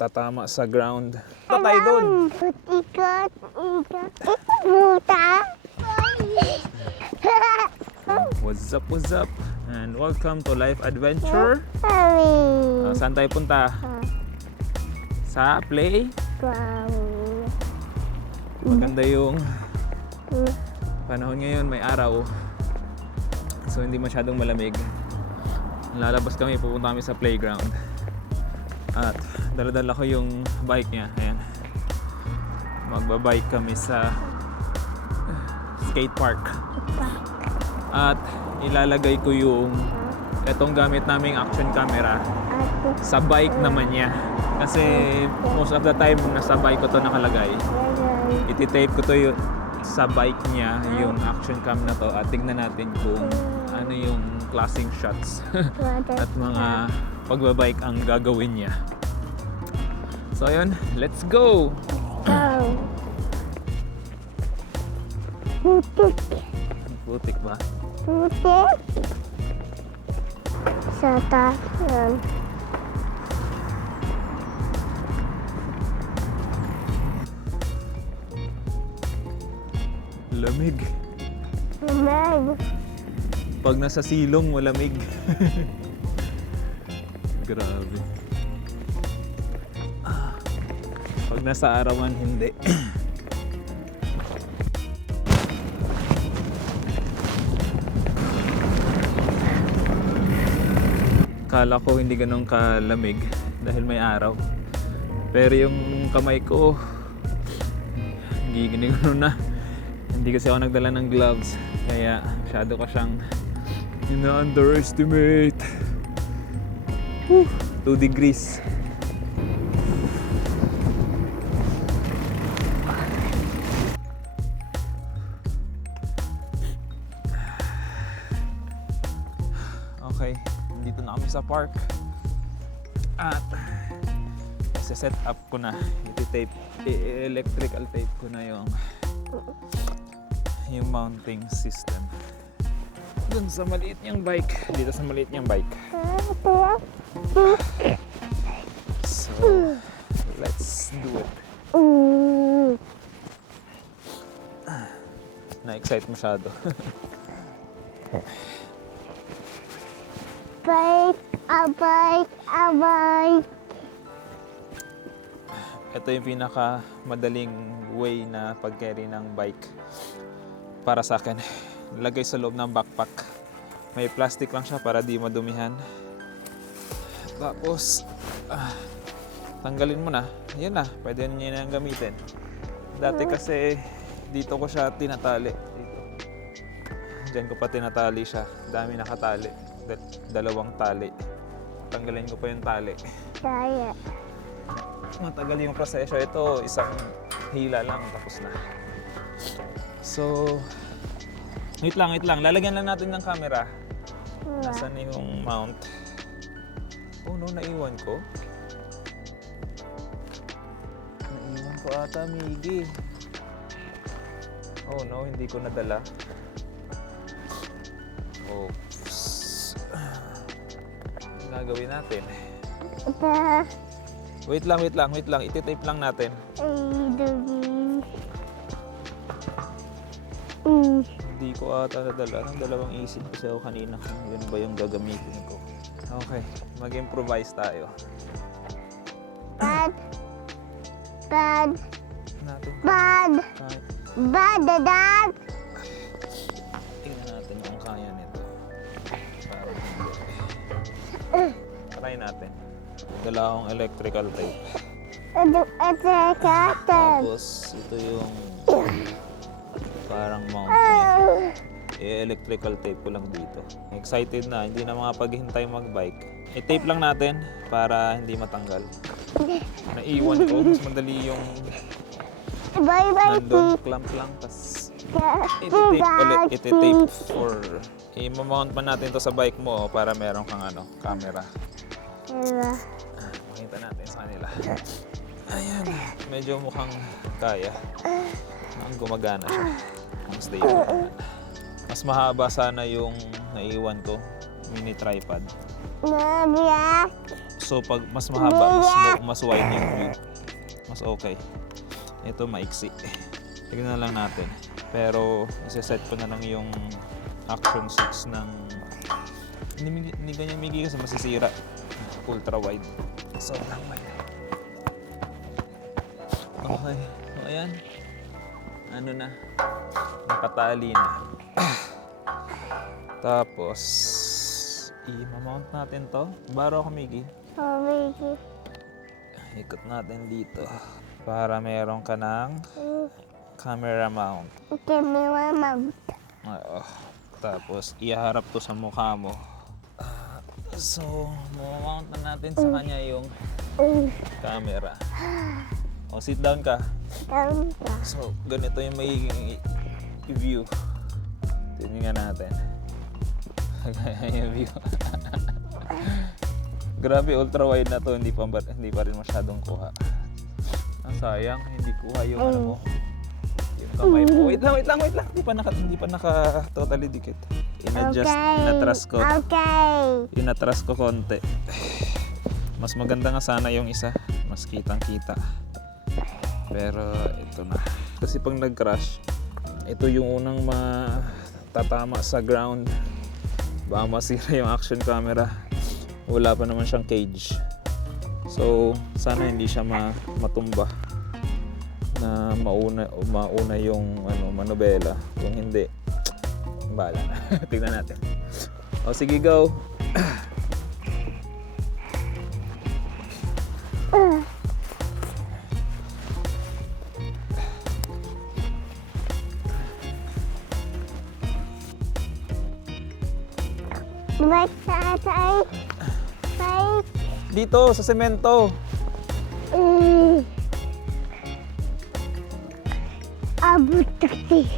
tatama sa ground. Pa tayo doon. Ikot. Buta. What's up? And welcome to Life Adventure. Mami. Saan tayo punta? Sa play? Maganda yung panahon ngayon, may araw. So hindi masyadong malamig. Lalabas kami, pupunta kami sa playground. At dala-dala ko yung bike niya. Ayan. Magbabike kami sa skate park. At ilalagay ko yung itong gamit naming action camera sa bike naman niya. Kasi most of the time nasa bike ko to nakalagay. Iti-tape ko to yung sa bike niya, yung action cam na to, at tignan natin kung ano yung klaseng shots at mga pagbabike ang gagawin niya. So ayun, let's go! Putik ba? Putik. Sa taas. Lamig. Lamig. Pag nasa silong, malamig. Grabe. Pag nasa arawan, hindi. Kala ko hindi ganun kalamig dahil may araw. Pero yung kamay ko, giginig na. Hindi kasi ako nagdala ng gloves, kaya masyado ko siyang ina-underestimate. 2 degrees. Okay, dito na kami sa park. At set up ko na, iti-tape, electrical tape ko na yung mounting system dun sa maliit niyang bike, dito sa maliit niyang bike. So let's do it. Na-excite masyado. Bike. Ito yung pinaka madaling way na pag-carry ng bike para sa akin. Lagay sa loob ng backpack. May plastic lang siya para di madumihan. Tapos tanggalin mo na. Yun na, pwede nyo na gamitin. Dati kasi dito ko siya tinatali. Dito. Diyan ko pa tinatali siya. Dami nakatali. 2 tali. Tanggalin ko pa yung tali. Kaya. Matagal yung proseso. Ito, isang hila lang, tapos na. So, wait lang. Lalagyan lang natin ng camera. Nasaan na yung mount? Oh no, naiwan ko. Naiwan ko ata, Miggy. Oh no, hindi ko nadala. Oops. Ano gagawin natin? Wait lang. Iti-tape lang natin. Hindi ko ata nadala. Ang dalawang isip kasi ako kanina kung yun ba yung gagamitin ko. Okay, mag-improvise tayo. Bad. Natin. Dad. Tingnan natin kung kaya nito. Try natin. Dala akong electrical tape. Tapos ito yung parang mount niya. Electrical tape ko lang dito. Excited na, hindi na makapaghintay mag-bike. I-tape lang natin para hindi matanggal. Naiwan ko, mas madali yung nandun, clamp lang, tas iti-tape ulit, iti-tape for i-mount pa natin to sa bike mo para meron kang camera. Makita natin sa kanila. Ayan, medyo mukhang kaya. Mukhang gumagana siya. Ang stable. Mas mahaba sana yung naiwan ko, mini tripod. So pag mas mahaba, mas wide yung view. Mas okay. Ito maiksi. Tignan na lang natin. Pero isa-set ko na lang yung Action 6 ng hindi ganyan migi kasi masisira. Ultra wide. Sobrang wide. Okay. So ayan. Ano na? Nakatali na. Tapos i-mount natin to. Baro ako, Miggy. Baby. Ikot natin dito para meron ka ng camera mount. Give me one mouth. Oo. Tapos iharap to sa mukha mo. So, mount na natin sa kanya yung camera. O, sit down ka. Down ka. So, ganito yung magiging view. Tingnan natin. Yung view. Grabe, ultra wide na to. Hindi pa rin masyadong kuha. Ang sayang, hindi kuha yung ano mo. Yung kamay mo. Wait lang. Hindi pa naka totally dikit. Inatras ko. Okay. Inatras ko konti. Mas maganda nga sana yung isa. Mas kitang-kita. Pero ito na. Kasi pag nag-crash, ito yung unang matatama sa ground. Baka masira yung action camera. Wala pa naman siyang cage. So, sana hindi siya matumba na mauna yung manobela. Kung hindi, bahala na. Tignan natin. O, sige, go. Ba't tatay? Bye. Dito, sa semento. Abot kasi.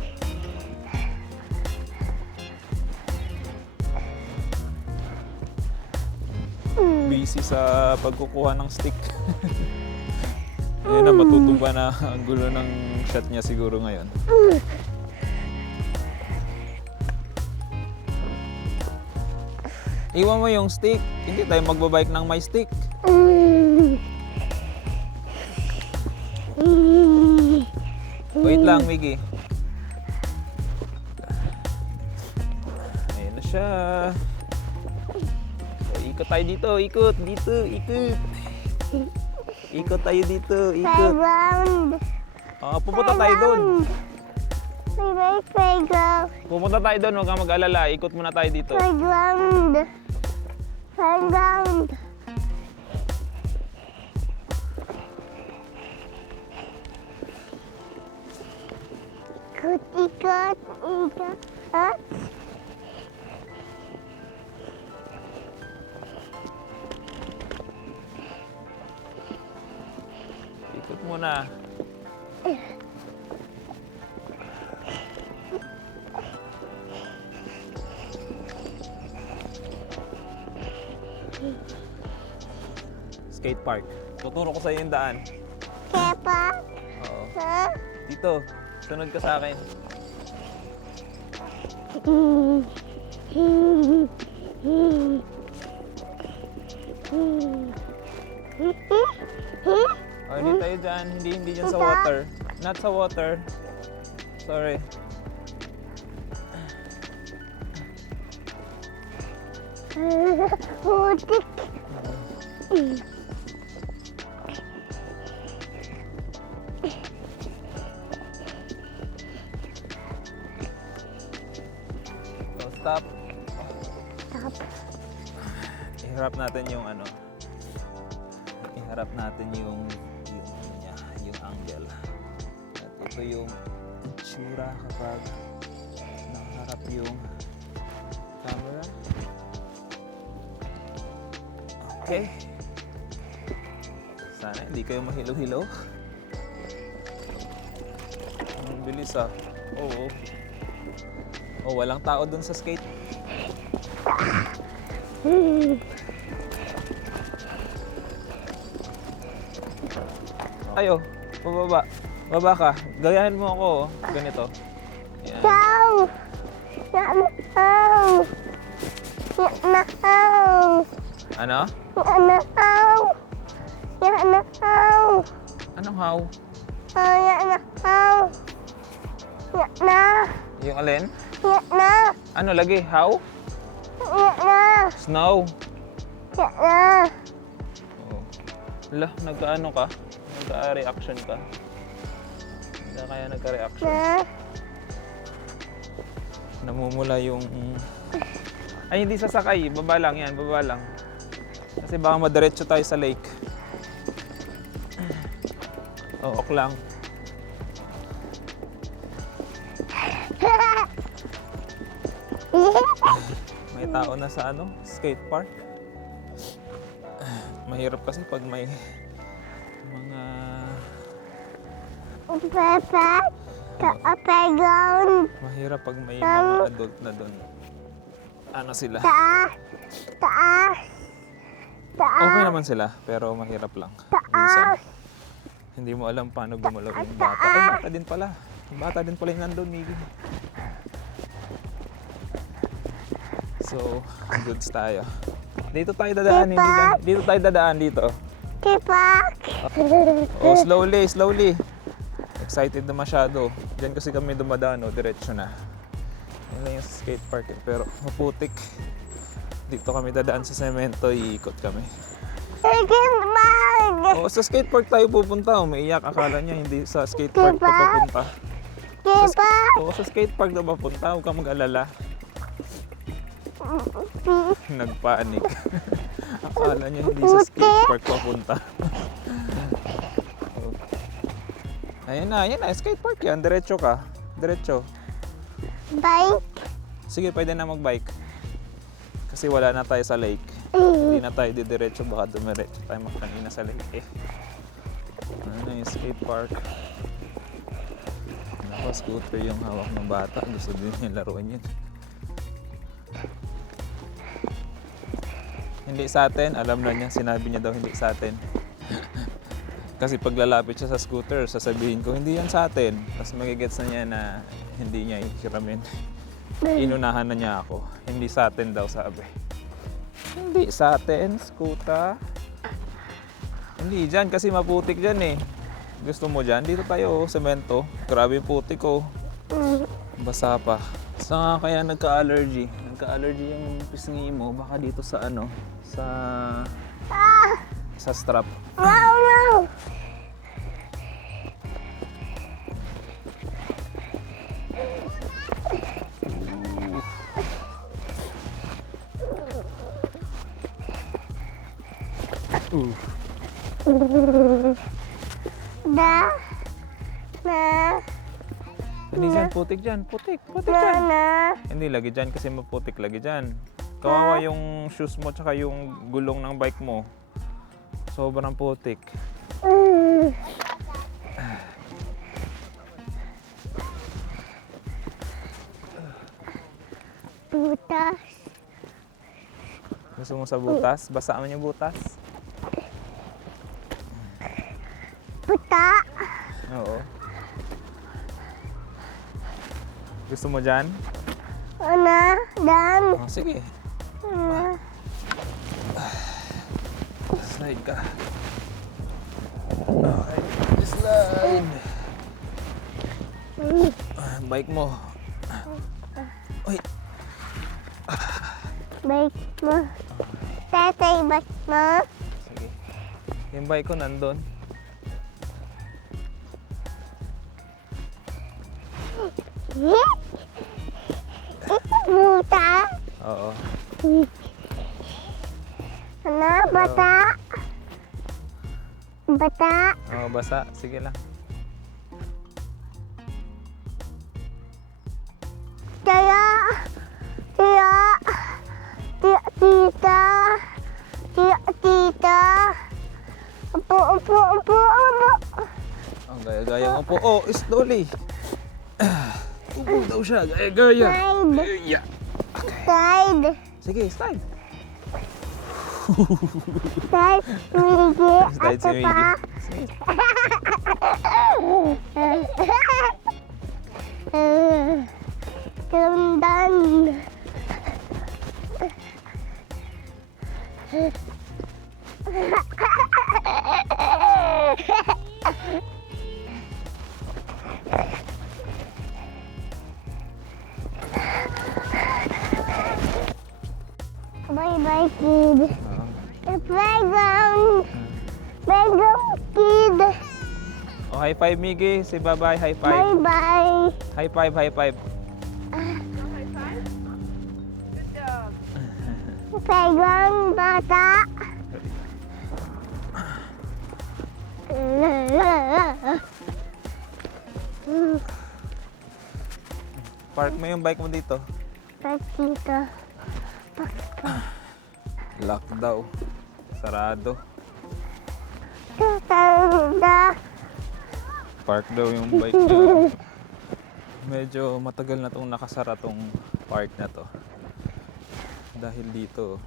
Busy sa pagkukuha ng stick. Ayun na, matutumba na ang gulo ng shot niya siguro ngayon. Iwan mo yung stick. Hindi tayo magbabike ng may stick. Wait lang, Miggy. Ayun na siya. So, ikot tayo dito. Ikot. Ikot tayo dito. Ikot. Playground. Pupunta tayo doon. Playground. Pupunta tayo doon. Huwag kang mag-alala. Ikot muna tayo dito. Playground. Playground. Ikot. Ikot muna. Skate park. Tuturo ko sa iyo yung daan. Kepa. Oo. Ha? Dito. Sunod ka sa akin. Oh, hindi tayo dyan. Hindi dyan sa water. Not sa water. Sorry. Putik. So, stop. Stop. Iharap natin yung ano. Iharap natin yung niya, yung angle. At ito yung itsura kapag nakaharap yung camera. Okay. Sana hindi kayo mahilo-hilo. Ang bilis ah. Oo. Oh, walang tao dun sa skate. Ayo, bababa. Baba ka. Gayahin mo ako, oh. Ganito. Yan. Ciao. Ciao. Ano? Yan na, how? Yan na, how? Anong how? Oh, yan na, how? Yan na, Yung alin? yan na, Ano lagi? How? yan na, Snow. yan na. Oh. Ala, nagkaano ka? Nagka-reaction ka? Hindi kaya nagka-reaction. Na, Namumula yung... Ay, hindi sasakay. Baba lang yan, baba lang. Kasi baka madiretso tayo sa lake. Oo, ok lang. May tao na sa ano, skate park. Mahirap kasi pag may mga... Papa, playground. Mahirap pag may mga adult na doon. Ano sila? Taas, taas, taas, Okay naman sila, pero mahirap lang. Minsan, taas. hindi mo alam paano gumalaw yung bata. Ay, bata din pala. Bata din pala yung nandun, Miggy. So, goods tayo. Dito tayo dadaan, hindi dyan. Dito tayo dadaan, dito. Tipak. Oh, slowly, slowly. Excited na masyado. Diyan kasi kami dumadaan, oh, diretso na. Yan lang yung skate park, eh, pero maputik. Dito kami dadaan sa semento, iikot kami. Chicken bag. Oh, sa skate park tayo pupunta. Oh, maiyak, akala niya hindi sa skate park Diba? pa papunta. Tipak. Oo, sa skate park na papunta. Huwag kang mag-alala. Nagpanik. Akala niya hindi sa skate park papunta. Oh. Ayan na. Skate park yan. Diretso ka. Diretso. Bike. Sige, pwede na mag-bike. Kasi wala na tayo sa lake. Hindi na tayo didiretso. Baka dumiretso tayo makanina sa lake eh. Ano na yung skate park. Ako, scooter yung hawak ng bata. Gusto din yung laruin yun. Hindi sa atin. Alam na niya. Sinabi niya daw hindi sa atin. Kasi pag lalapit siya sa scooter, sasabihin ko, hindi yan sa atin. Tapos magigets na niya na hindi niya ihiramin. Inunahan na niya ako. Hindi sa atin daw sabi. Hindi sa atin, scooter. Hindi dyan kasi maputik dyan eh. Gusto mo dyan? Dito tayo, semento. Grabe yung putik ko. Basa pa. Saan nga kaya nagka-allergy? Nagka-allergy yung pisngi mo. Baka dito sa ano? Sa strap. Wow, wow. Da. Na. Hindi dyan, putik dyan. Putik Na. dyan. Na. Hindi, lagi dyan kasi maputik lagi dyan. Kawawa yung shoes mo tsaka yung gulong ng bike mo. Sobrang putik. Butas. Gusto mo sa butas? Basa mo yung butas? Puta. Oo. Gusto mo dyan? Na. Dan. Oh, sige. Na. Slide ka. Okay. Slide. Bike mo. Uy. Bike mo. Tatay, bike mo. Sige. Yung bike ko nandun. Buta. Oo. Na. Bata. Bata. Oo, basa. Sige lang. Taya. Taya. Tita. Tita. Upo, upo, upo, upo. Ang gaya-gaya mo po. Oh, slowly. Upo daw siya. Gaya-gaya. Slide. Yeah. Slide. Sige, slide. Slide. Migi. Slide si Miggy. Tundan. Bye-bye, kid. Ah. The playground. Playground, kid. Oh, high five, Miggy. Say bye-bye, high five. Bye-bye. High five, high five. Playground, bata. Park mo yung bike mo dito. Patito. Lock daw. Sarado. Tatanda. Park daw yung bike niya. Medyo matagal na tong nakasara tong park na to. Dahil dito,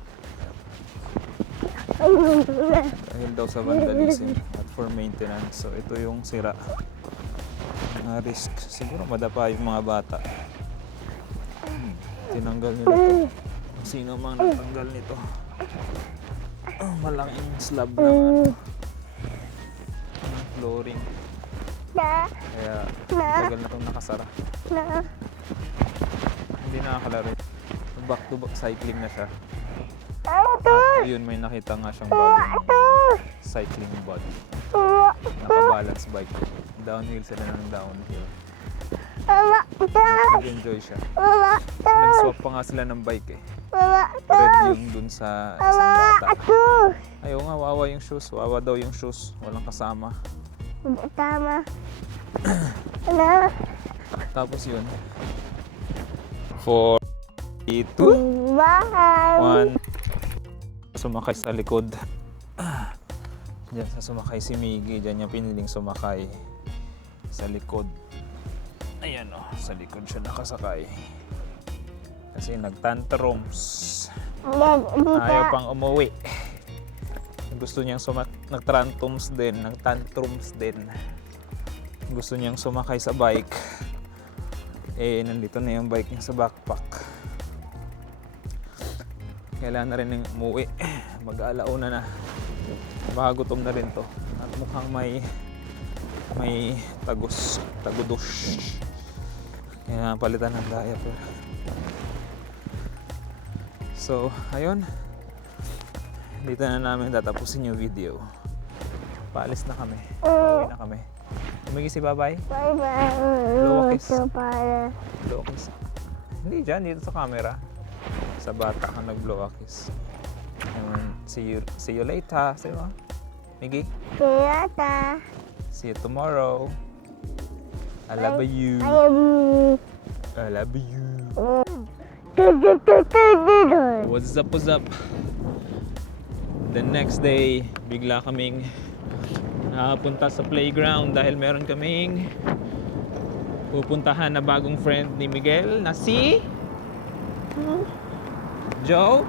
dahil daw sa vandalism at for maintenance. So ito yung sira. Mga risk. Siguro madapa yung mga bata. Tinanggal nila to. Sino mang natanggal nito. Malaking slab ng ano, ng flooring. Na. Kaya matagal na itong nakasara. Na. Hindi nakakalaro. Back to back cycling na siya. Ito. At yun, may nakita nga siyang bagong cycling body. Naka-balance bike. Downhill sila ng downhill. Mama, ito. Nag-enjoy siya. Mama, ito. Nag-swap pa nga sila ng bike eh. Mama, ito. Red yung dun sa isang Mama, bata. ito. Ayaw nga, wawa yung shoes. Wawa daw yung shoes. Walang kasama. Hindi tama. Ano? Tapos yun. 4, 2, Bye. 1. Sumakay sa likod. Diyan sa sumakay si Miggy. Diyan niya piniling sumakay. Sa likod. Ayan o. Sa likod siya nakasakay. Kasi nagtantrums. Ayaw pang umuwi. Gusto niyang nagtantrums din. Nagtantrums din. Gusto niyang sumakay sa bike. Eh, nandito na yung bike niya sa backpack. Kailangan na rin ng umuwi. Mag-aalauna na. Baka gutom na rin to. At mukhang may tagudos. Kaya palitan ng diaper. So, ayun. Dito na namin tatapusin yung video. Paalis na kami. Pauwi na kami. Tumigil si bye-bye. Bye-bye. Blow a kiss. Ito para. Blow a kiss. Hindi dyan, dito sa camera. Sa bata ka nag-blow a kiss. And see you later. Say mo. Miggy. Tiyata. See you tomorrow. I love you. I love you. I love you. Tudu. What's up, what's up? The next day, bigla kaming punta sa playground dahil meron kaming pupuntahan na bagong friend ni Miguel na si Joe.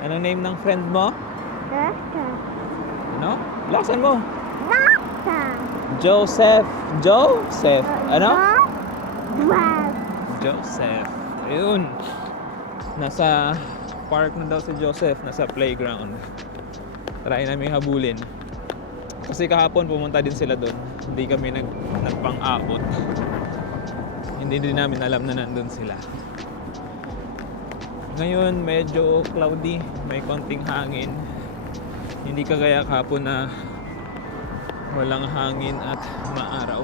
Anong name ng friend mo? Ano? Laksan mo. Joseph. Joseph. Ano? Joseph. Ayun. Nasa park na daw si Joseph. Nasa playground. Try namin habulin. Kasi kahapon pumunta din sila doon. Hindi kami nagpang-abot. Hindi din namin alam na nandun sila. Ngayon medyo cloudy. May konting hangin. Hindi kagaya kahapon na walang hangin at maaraw.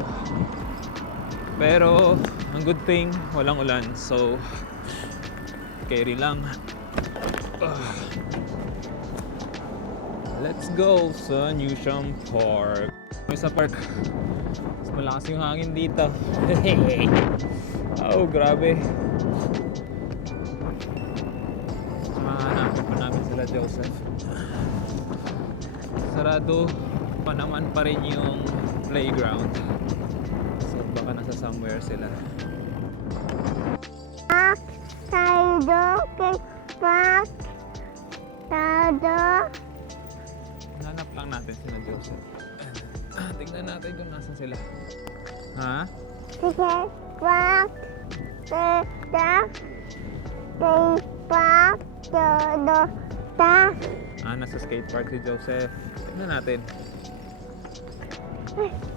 Pero ang good thing, walang ulan. So, carry lang. Let's go sa Newsham Park. May sa park. Mas malakas yung hangin dito. Oh, grabe. Mahanapin pa namin sila Joseph. Sarado pa naman pa rin yung playground. So baka nasa somewhere sila. Hanap lang natin sila Joseph. Tignan natin kung nasan sila. Ha? Nasa skate park si Joseph. Tignan natin.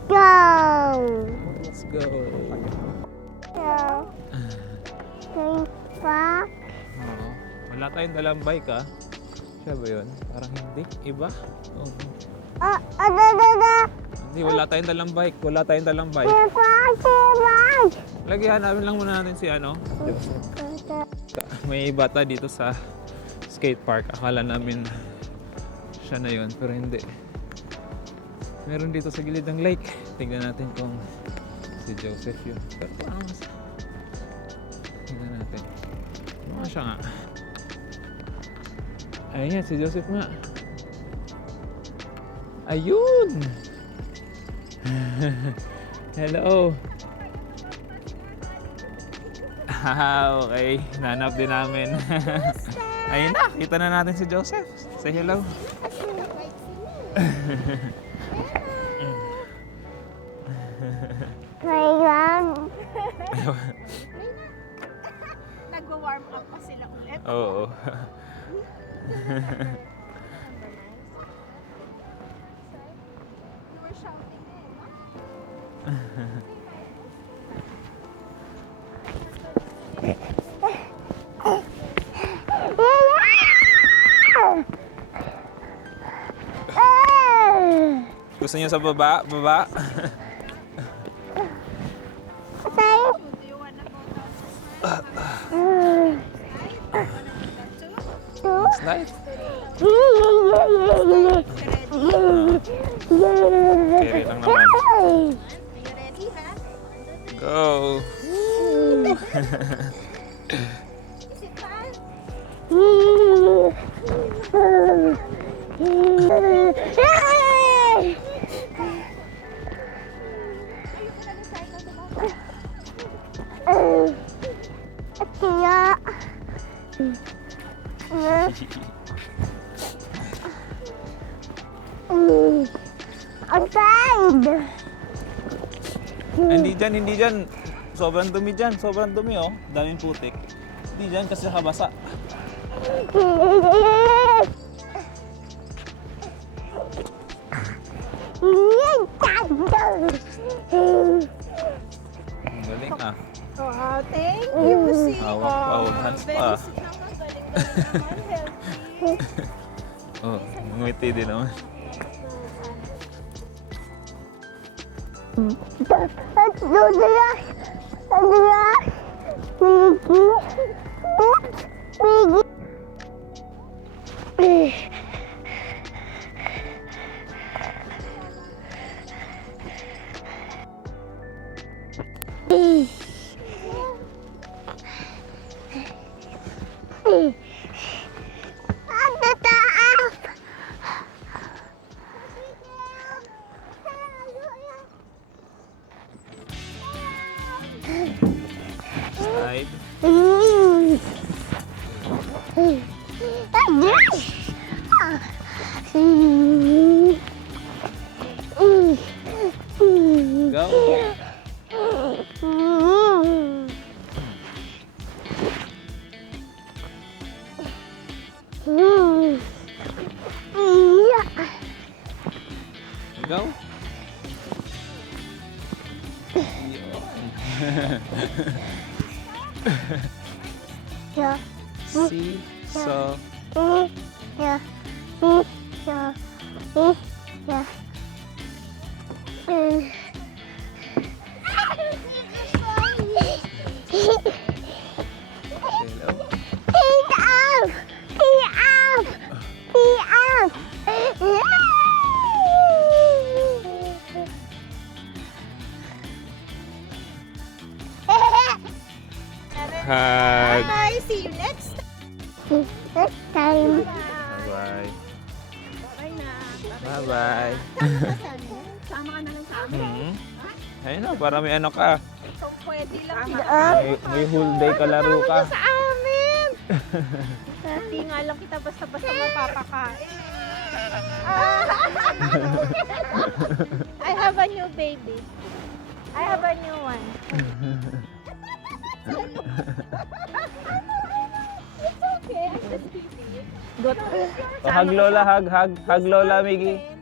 Go! Let's go. Go. Skate park. Oo. Wala tayong dalang bike ah. Siya ba yun? Parang hindi. Iba? Oo. Hindi, wala tayong dalang bike. Wala tayong dalang bike. Lagi hanapin lang muna natin si ano. May bata dito sa skate park. Akala namin siya na yun, pero hindi. Meron dito sa gilid ng lake. Tingnan natin kung si Joseph yun. Pero parang mas... Tingnan natin. Ano siya nga? Ayun yan, si Joseph nga. Ayun! Hello! Okay. Nanap din namin. Ayun na, kita na natin si Joseph. Say hello. Playground. Nagwa-warm up pa sila ulit. Oo. You were shouting eh, no? Gusto niyo sa baba? Baba? Do you wanna go down the slide? Slide? Ready? Carry lang naman. Are you ready, ha? Go! Is it fun? Are you gonna decide on the bottom? Outside! Hindi dyan, hindi dyan. Sobrang dumi dyan. Sobrang dumi oh. Daming putik. Hindi dyan kasi nakabasa. Ang galing ah. Oh, thank you, Sis. Hawak pa, hands pa. Very sweet naman. Galing-galing naman. Healthy. Oh, ngumiti din naman. Slide. Go. Go. Yeah. See, so, Yeah. Yeah. hello. Hi. Bye. See you next Time. Bye-bye. Bye na. Bye-bye. Sama ka na lang sa amin. Hmm. Ayun na, para may ano ka. Kung pwede lang. May whole day kalaro ka. Sa amin! Hindi nga lang kita basta-basta mapapakain. I have a new baby. I have a new one. It's okay. I'm just kidding. Good. So, hug Lola, hug Lola, Miggy.